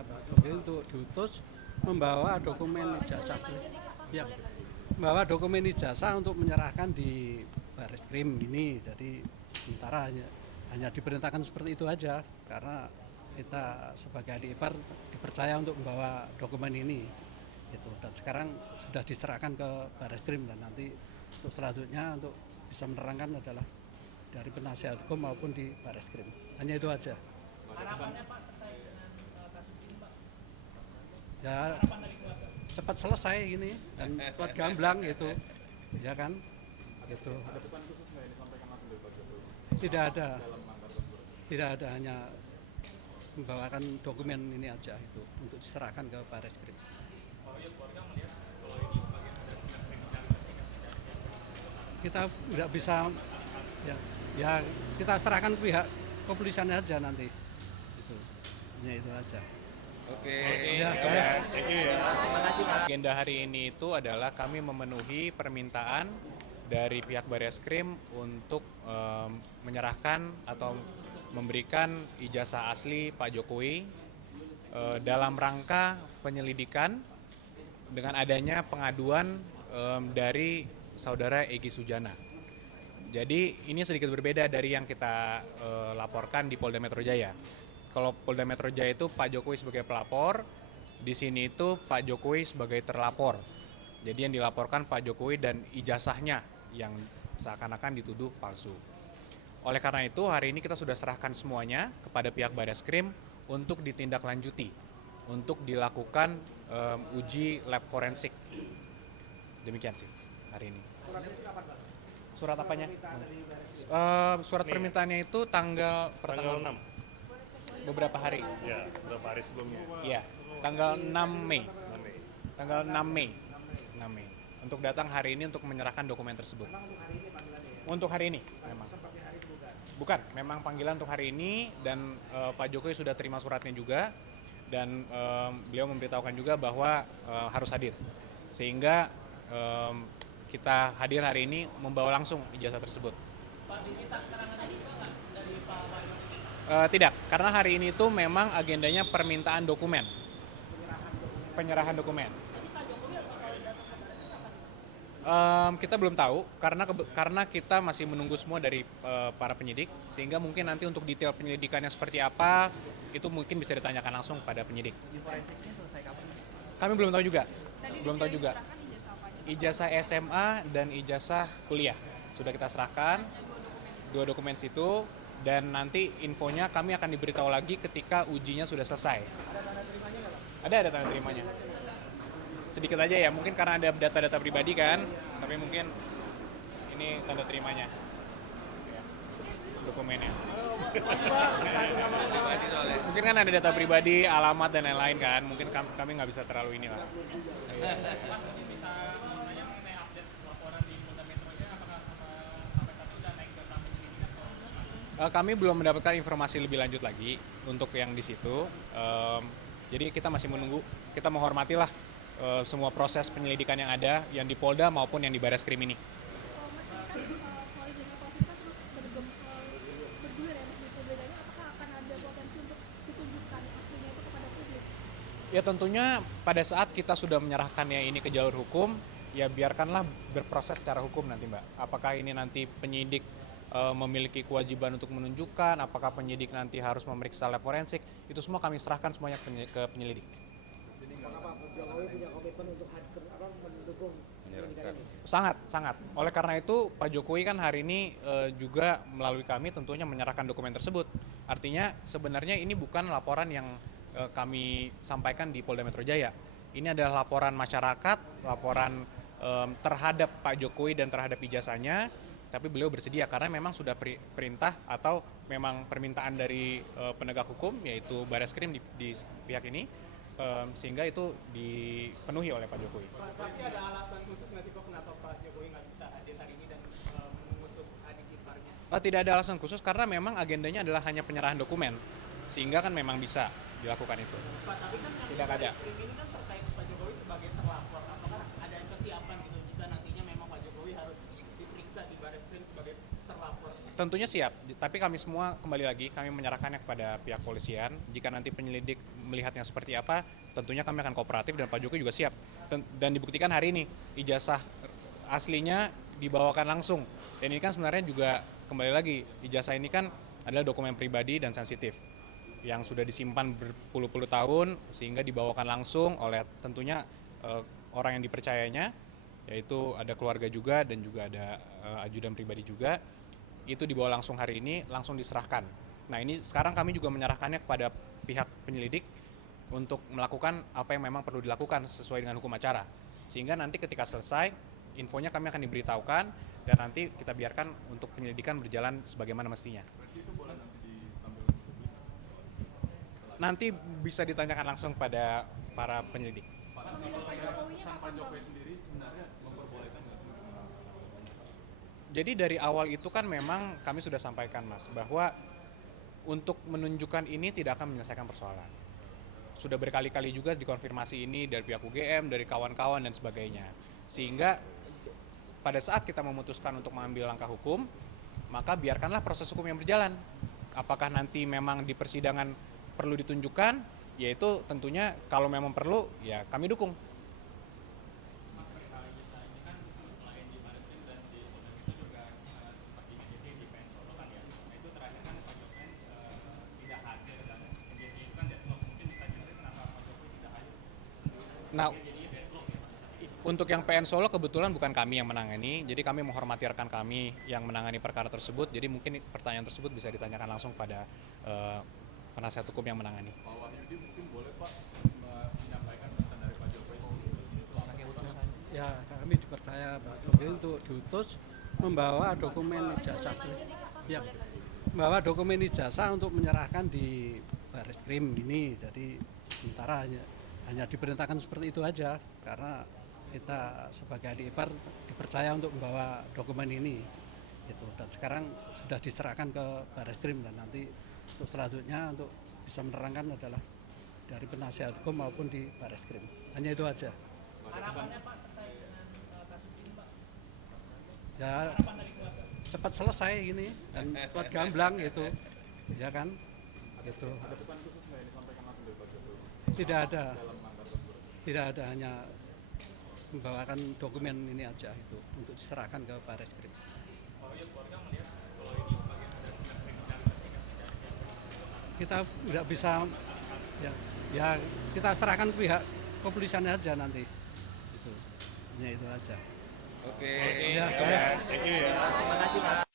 kepada Pak Jokowi untuk diutus membawa dokumen ijazah, ya, membawa dokumen ijazah untuk menyerahkan di Bareskrim ini. Jadi sementara hanya diperintahkan seperti itu aja, karena kita sebagai adik ipar dipercaya untuk membawa dokumen ini itu, dan sekarang sudah diserahkan ke Bareskrim, dan nanti untuk selanjutnya untuk bisa menerangkan adalah dari penasihat hukum maupun di Bareskrim. Hanya itu aja. Harapannya Pak terkait dengan kasus ini Pak? Ya cepat selesai ini dan cepat gamblang gitu, ya kan? Gitu. Ada pesan khusus nggak yang disampaikan langsung dari Pak Jokowi? Tidak ada, Dalam rangka tersebut. tidak ada, hanya membawakan dokumen ini aja itu untuk diserahkan ke Bareskrim. Kita tidak bisa, ya kita serahkan ke pihak kepolisian aja nanti. Itu, hanya itu aja. Oke. Ya, Agenda hari ini itu adalah kami memenuhi permintaan dari pihak Bareskrim untuk menyerahkan atau memberikan ijazah asli Pak Jokowi dalam rangka penyelidikan dengan adanya pengaduan dari saudara Egy Sujana. Jadi ini sedikit berbeda dari yang kita laporkan di Polda Metro Jaya. Kalau Polda Metro Jaya itu Pak Jokowi sebagai pelapor, di sini itu Pak Jokowi sebagai terlapor. Jadi yang dilaporkan Pak Jokowi dan ijazahnya yang seakan-akan dituduh palsu. Oleh karena itu hari ini kita sudah serahkan semuanya kepada pihak Bareskrim untuk ditindaklanjuti, untuk dilakukan uji lab forensik. Demikian sih hari ini. Surat apanya? Surat permintaannya itu tanggal 6. beberapa hari. Ya, beberapa hari sebelumnya. Iya, tanggal 6 Mei. 6 Mei. Tanggal 6 Mei. 6 Mei. Untuk datang hari ini untuk menyerahkan dokumen tersebut. Untuk hari ini memang. Bukan, memang panggilan untuk hari ini, dan Pak Jokowi sudah terima suratnya juga, dan beliau memberitahukan juga bahwa harus hadir. Sehingga kita hadir hari ini membawa langsung ijazah tersebut. Pak diminta keterangannya juga nggak dari Pak Wahyu? Tidak, karena hari ini tuh memang agendanya permintaan dokumen. Penyerahan dokumen. Jadi Pak Jokowi kalau datang ke Bareskrim apa? Kita belum tahu karena kita masih menunggu semua dari para penyidik, sehingga mungkin nanti untuk detail penyelidikannya seperti apa itu mungkin bisa ditanyakan langsung pada penyidik. Di forensiknya selesai kapan? Kami belum tahu juga. Tadi Belum tahu juga. ijazah apa aja? Ijazah SMA dan ijazah kuliah sudah kita serahkan, 2 dokumen situ, dan nanti infonya kami akan diberitahu lagi ketika ujinya sudah selesai. Ada tanda terimanya nggak Pak? Ada tanda terimanya. Sedikit aja ya, mungkin karena ada data-data pribadi kan, tapi mungkin ini tanda terimanya. Ya, dokumennya. Mungkin kan ada data pribadi, alamat dan lain-lain kan, mungkin kami nggak bisa terlalu inilah. Bisa nanya mengenai update laporan di Polda Metro Jaya, apakah sampai saat ini udah naik ke tahap penyelidikan atau? Kami belum mendapatkan informasi lebih lanjut lagi untuk yang di situ. Jadi kita masih menunggu, kita menghormatilah semua proses penyelidikan yang ada, yang di Polda maupun yang di Bareskrim ini. Masih kan soal ijazah palsu kan terus bergulir ya Mas, gitu. Bedanya apakah akan ada potensi untuk ditunjukkan aslinya itu kepada publik? Ya tentunya pada saat kita sudah menyerahkannya ini ke jalur hukum, ya biarkanlah berproses secara hukum nanti Mbak. Apakah ini nanti penyidik memiliki kewajiban untuk menunjukkan, apakah penyidik nanti harus memeriksa lab forensik, itu semua kami serahkan semuanya ke penyelidik. Apakah Pak Jokowi punya komitmen untuk mendukung penyelidikan ini? Sangat. Oleh karena itu Pak Jokowi kan hari ini juga melalui kami tentunya menyerahkan dokumen tersebut. Artinya sebenarnya ini bukan laporan yang kami sampaikan di Polda Metro Jaya. Ini adalah laporan masyarakat, laporan terhadap Pak Jokowi dan terhadap ijazahnya. Tapi beliau bersedia karena memang sudah perintah atau memang permintaan dari penegak hukum, yaitu Bareskrim di pihak ini, sehingga itu dipenuhi oleh Pak Jokowi. Pasti ada alasan khusus nggak sih kok kenapa Pak Jokowi nggak bisa hadir hari ini dan mengutus adik iparnya? Tidak ada alasan khusus karena memang agendanya adalah hanya penyerahan dokumen, sehingga kan memang bisa dilakukan itu. Pak, tapi kan yang Tidak ada. Bareskrim ini kan terkait Pak Jokowi sebagai terlapor. Apakah ada kesiapan gitu jika nantinya memang Pak Jokowi harus diperiksa di Bareskrim sebagai terlapor? Tentunya siap, tapi kami semua kembali lagi kami menyerahkannya kepada pihak polisian. Jika nanti penyelidik melihatnya seperti apa, tentunya kami akan kooperatif dan Pak Jokowi juga siap. Dan dibuktikan hari ini ijazah aslinya dibawakan langsung. Dan ini kan sebenarnya juga kembali lagi ijazah ini kan adalah dokumen pribadi dan sensitif yang sudah disimpan berpuluh-puluh tahun sehingga dibawakan langsung oleh tentunya orang yang dipercayanya, yaitu ada keluarga juga dan juga ada ajudan pribadi juga. Itu dibawa langsung hari ini, langsung diserahkan. Nah ini sekarang kami juga menyerahkannya kepada pihak penyelidik untuk melakukan apa yang memang perlu dilakukan sesuai dengan hukum acara. Sehingga nanti ketika selesai, infonya kami akan diberitahukan dan nanti kita biarkan untuk penyelidikan berjalan sebagaimana mestinya. Nanti bisa ditanyakan langsung pada para penyelidik. Jadi dari awal itu kan memang kami sudah sampaikan Mas, bahwa untuk menunjukkan ini tidak akan menyelesaikan persoalan. Sudah berkali-kali juga dikonfirmasi ini dari pihak UGM, dari kawan-kawan dan sebagainya. Sehingga pada saat kita memutuskan untuk mengambil langkah hukum, maka biarkanlah proses hukum yang berjalan. Apakah nanti memang di persidangan perlu ditunjukkan, yaitu tentunya kalau memang perlu, ya kami dukung. Nah, untuk yang PN Solo kebetulan bukan kami yang menangani, jadi kami menghormati rekan kami yang menangani perkara tersebut, jadi mungkin pertanyaan tersebut bisa ditanyakan langsung pada penasihat hukum yang menangani. Pak Wahyudi mungkin boleh Pak menyampaikan pesan dari Pak Jokowi Ya kami dipercaya Pak Jokowi untuk diutus membawa dokumen ijazah, ya, membawa dokumen ijazah untuk menyerahkan di Bareskrim ini. Jadi sementara hanya diperintahkan seperti itu aja karena kita sebagai adik ipar dipercaya untuk membawa dokumen ini gitu. Dan sekarang sudah diserahkan ke Bareskrim dan nanti untuk selanjutnya untuk bisa menerangkan adalah dari penasihat hukum maupun di Bareskrim. Hanya itu aja. Ya cepat selesai ini dan cepat gamblang gitu, ya kan? Gitu. ada pesan khusus nggak yang disampaikan langsung dari Pak Jokowi Tidak ada, dalam anggaran tersebut? tidak ada, hanya membawakan dokumen ini aja itu untuk diserahkan ke Bareskrim. Kita tidak bisa, ya kita serahkan pihak kepolisian aja nanti. Itu, hanya itu aja. Oke. Ya, Thank you ya. Terima kasih Pak.